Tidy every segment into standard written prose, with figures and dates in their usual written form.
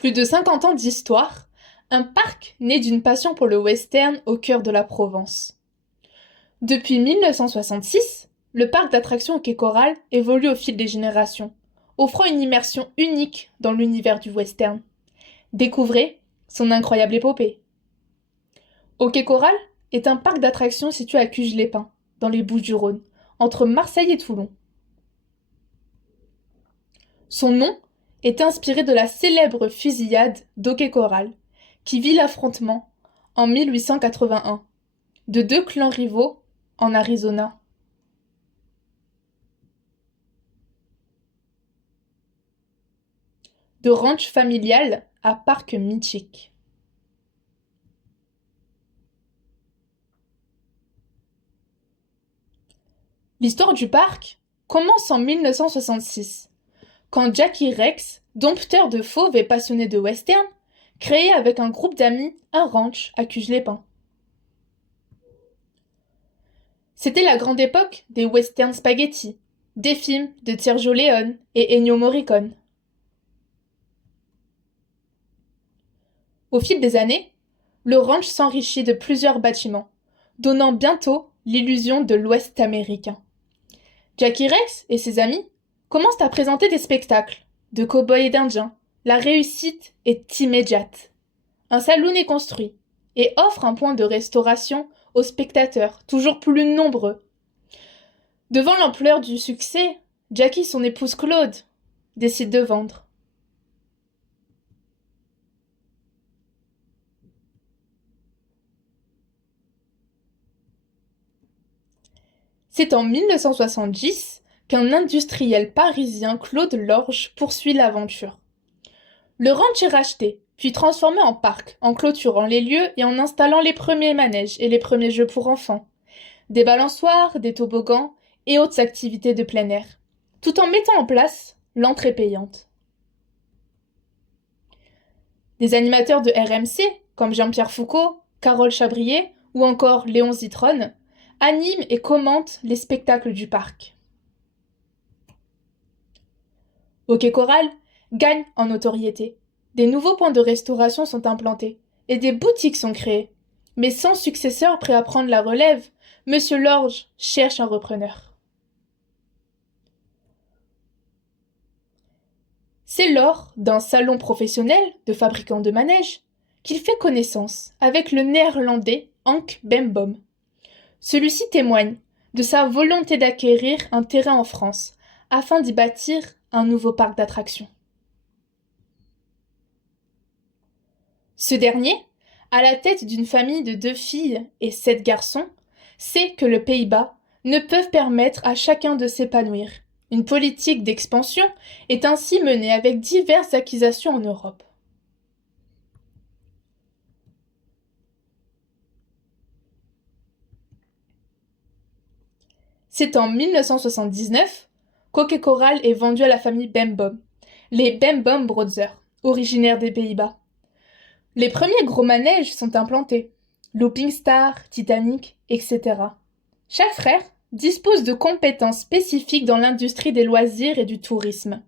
Plus de 50 ans d'histoire, un parc né d'une passion pour le western au cœur de la Provence. Depuis 1966, le parc d'attractions au Quai Coral évolue au fil des générations, offrant une immersion unique dans l'univers du western. Découvrez son incroyable épopée. Au Quai Coral est un parc d'attractions situé à Cuges-les-Pins, dans les Bouches-du-Rhône, entre Marseille et Toulon. Son nom est inspiré de la célèbre fusillade d'Au Quai Coral, qui vit l'affrontement, en 1881, de deux clans rivaux en Arizona. De ranch familial à parc mythique. L'histoire du parc commence en 1966, quand Jackie Rex, dompteur de fauves et passionné de western, créait avec un groupe d'amis un ranch à Cuges-les-Pins. C'était la grande époque des western spaghetti, des films de Sergio Leone et Ennio Morricone. Au fil des années, le ranch s'enrichit de plusieurs bâtiments, donnant bientôt l'illusion de l'Ouest américain. Jackie Rex et ses amis commencent à présenter des spectacles, de cow-boys et d'indiens. La réussite est immédiate. Un saloon est construit et offre un point de restauration aux spectateurs, toujours plus nombreux. Devant l'ampleur du succès, Jackie et son épouse Claude décident de vendre. C'est en 1970 qu'un industriel parisien, Claude Lorge, poursuit l'aventure. Le ranch est racheté, puis transformé en parc, en clôturant les lieux et en installant les premiers manèges et les premiers jeux pour enfants, des balançoires, des toboggans et autres activités de plein air, tout en mettant en place l'entrée payante. Des animateurs de RMC, comme Jean-Pierre Foucault, Carole Chabrier ou encore Léon Zitrone, animent et commentent les spectacles du parc. Au Quai Coral gagne en notoriété. Des nouveaux points de restauration sont implantés et des boutiques sont créées. Mais sans successeur prêt à prendre la relève, Monsieur Lorge cherche un repreneur. C'est lors d'un salon professionnel de fabricants de manèges qu'il fait connaissance avec le néerlandais Hank Bemboom. Celui-ci témoigne de sa volonté d'acquérir un terrain en France afin d'y bâtir un nouveau parc d'attractions. Ce dernier, à la tête d'une famille de 2 filles et 7 garçons, sait que les Pays-Bas ne peuvent permettre à chacun de s'épanouir. Une politique d'expansion est ainsi menée avec diverses acquisitions en Europe. C'est en 1979 qu'Au Quai Coral est vendu à la famille Bemboom, les Bemboom Brothers, originaires des Pays-Bas. Les premiers gros manèges sont implantés, Looping Star, Titanic, etc. Chaque frère dispose de compétences spécifiques dans l'industrie des loisirs et du tourisme.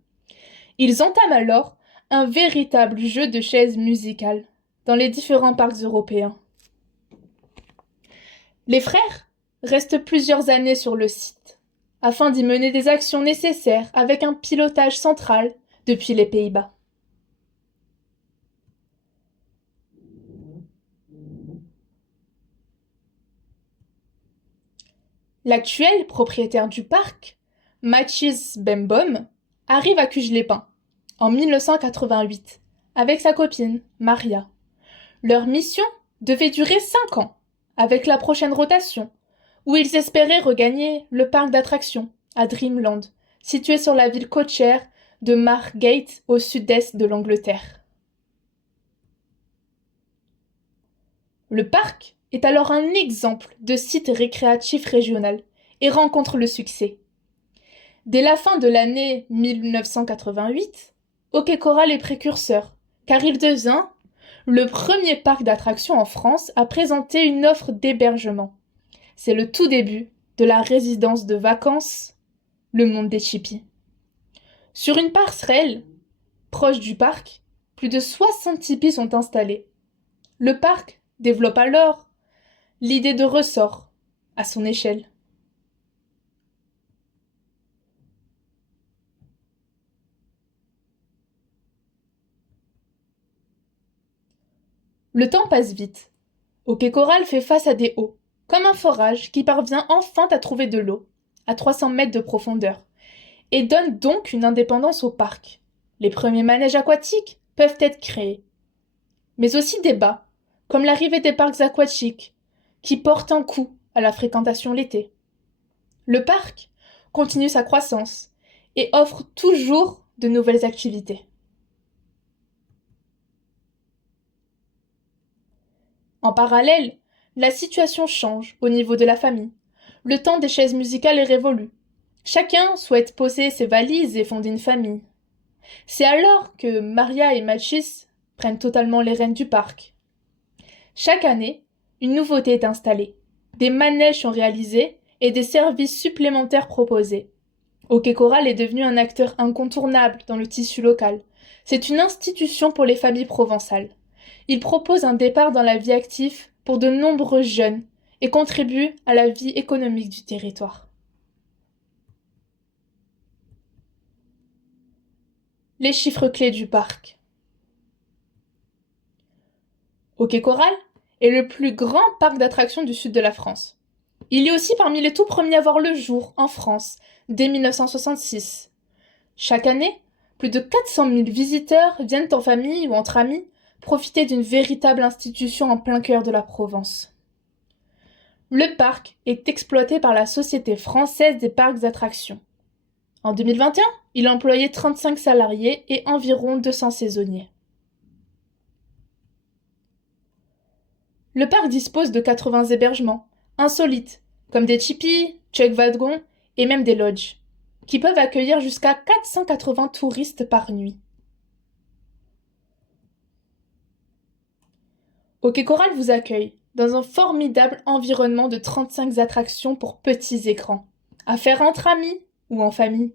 Ils entament alors un véritable jeu de chaises musicales dans les différents parcs européens. Les frères restent plusieurs années sur le site, afin d'y mener des actions nécessaires avec un pilotage central depuis les Pays-Bas. L'actuel propriétaire du parc, Matthijs Bemboom, arrive à Cuges-les-Pins en 1988 avec sa copine, Maria. Leur mission devait durer 5 ans, avec la prochaine rotation, où ils espéraient regagner le parc d'attractions à Dreamland, situé sur la ville côtière de Margate au sud-est de l'Angleterre. Le parc est alors un exemple de site récréatif régional et rencontre le succès. Dès la fin de l'année 1988, Au Quai Coral est précurseur, car il devient le premier parc d'attractions en France à présenter une offre d'hébergement. C'est le tout début de la résidence de vacances, le Monde des Chippies. Sur une passerelle proche du parc, plus de 60 tipis sont installés. Le parc développe alors l'idée de ressort à son échelle. Le temps passe vite. Ok Coral fait face à des hauts, comme un forage qui parvient enfin à trouver de l'eau, à 300 mètres de profondeur, et donne donc une indépendance au parc. Les premiers manèges aquatiques peuvent être créés, mais aussi des bas, comme l'arrivée des parcs aquatiques, qui portent un coup à la fréquentation l'été. Le parc continue sa croissance et offre toujours de nouvelles activités. En parallèle, la situation change au niveau de la famille. Le temps des chaises musicales est révolu. Chacun souhaite poser ses valises et fonder une famille. C'est alors que Maria et Machis prennent totalement les rênes du parc. Chaque année, une nouveauté est installée. Des manèges sont réalisés et des services supplémentaires proposés. Ok Coral est devenu un acteur incontournable dans le tissu local. C'est une institution pour les familles provençales. Il propose un départ dans la vie active pour de nombreux jeunes et contribue à la vie économique du territoire. Les chiffres clés du parc. Ok Coral est le plus grand parc d'attractions du sud de la France. Il est aussi parmi les tout premiers à voir le jour en France, dès 1966. Chaque année, plus de 400 000 visiteurs viennent en famille ou entre amis profiter d'une véritable institution en plein cœur de la Provence. Le parc est exploité par la Société française des parcs d'attractions. En 2021, il employait 35 salariés et environ 200 saisonniers. Le parc dispose de 80 hébergements, insolites, comme des tipis, check-wagons et même des lodges, qui peuvent accueillir jusqu'à 480 touristes par nuit. Ok Coral vous accueille dans un formidable environnement de 35 attractions pour petits écrans, à faire entre amis ou en famille.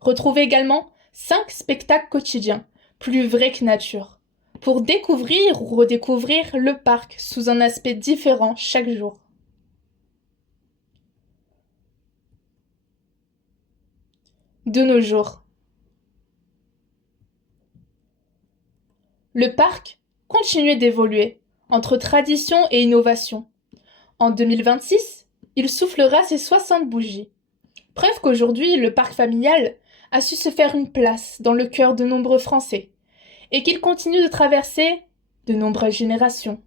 Retrouvez également 5 spectacles quotidiens, plus vrais que nature, pour découvrir ou redécouvrir le parc sous un aspect différent chaque jour. De nos jours, le parc continue d'évoluer entre tradition et innovation. En 2026, il soufflera ses 60 bougies. Preuve qu'aujourd'hui, le parc familial a su se faire une place dans le cœur de nombreux Français et qu'il continue de traverser de nombreuses générations.